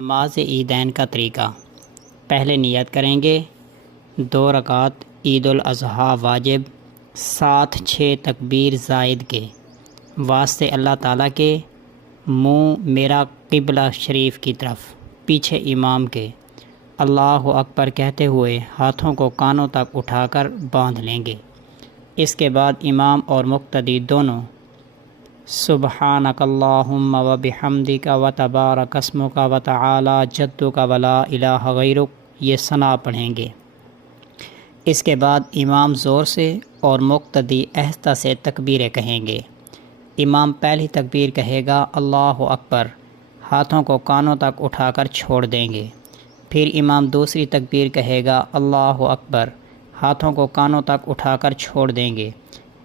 نماز عیدین کا طریقہ۔ پہلے نیت کریں گے 2 رکعت عید الاضحیٰ واجب 6 تکبیر زائد کے واسطے اللہ تعالیٰ کے، منہ میرا قبلہ شریف کی طرف، پیچھے امام کے، اللہ اکبر کہتے ہوئے ہاتھوں کو کانوں تک اٹھا کر باندھ لیں گے۔ اس کے بعد امام اور مقتدی دونوں سبحانک اللہم و بحمدک و تبارک اسمک و تعالی جدک و لا الہ غیرک یہ ثنا پڑھیں گے۔ اس کے بعد امام زور سے اور مقتدی آہستہ سے تکبیریں کہیں گے۔ امام پہلی تکبیر کہے گا اللہ اکبر، ہاتھوں کو کانوں تک اٹھا کر چھوڑ دیں گے۔ پھر امام دوسری تکبیر کہے گا اللہ اکبر، ہاتھوں کو کانوں تک اٹھا کر چھوڑ دیں گے۔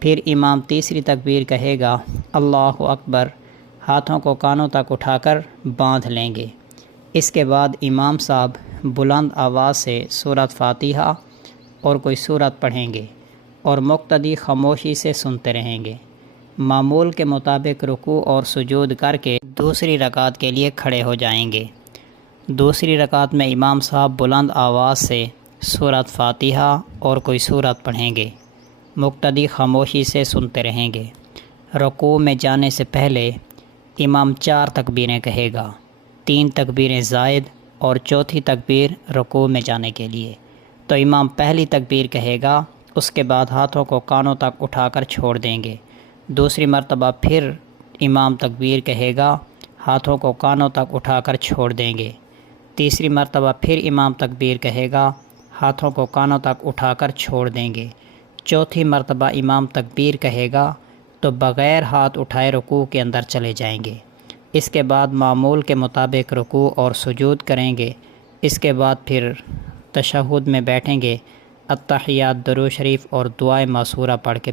پھر امام تیسری تکبیر کہے گا اللہ اکبر، ہاتھوں کو کانوں تک اٹھا کر باندھ لیں گے۔ اس کے بعد امام صاحب بلند آواز سے سورۃ فاتحہ اور کوئی سورت پڑھیں گے اور مقتدی خاموشی سے سنتے رہیں گے۔ معمول کے مطابق رکوع اور سجود کر کے دوسری رکعت کے لیے کھڑے ہو جائیں گے۔ دوسری رکعت میں امام صاحب بلند آواز سے سورۃ فاتحہ اور کوئی سورت پڑھیں گے، مقتدی خاموشی سے سنتے رہیں گے۔ رکوع میں جانے سے پہلے امام 4 تکبیریں کہے گا، 3 تکبیریں زائد اور چوتھی تکبیر رکوع میں جانے کے لیے۔ تو امام پہلی تکبیر کہے گا، اس کے بعد ہاتھوں کو کانوں تک اٹھا کر چھوڑ دیں گے۔ دوسری مرتبہ پھر امام تکبیر کہے گا، ہاتھوں کو کانوں تک اٹھا کر چھوڑ دیں گے۔ تیسری مرتبہ پھر امام تکبیر کہے گا، ہاتھوں کو کانوں تک اٹھا کر چھوڑ دیں گے۔ چوتھی مرتبہ امام تکبیر کہے گا تو بغیر ہاتھ اٹھائے رکوع کے اندر چلے جائیں گے۔ اس کے بعد معمول کے مطابق رکوع اور سجود کریں گے۔ اس کے بعد پھر تشہد میں بیٹھیں گے، التحیات، درود شریف اور دعائے ماسورہ پڑھ کے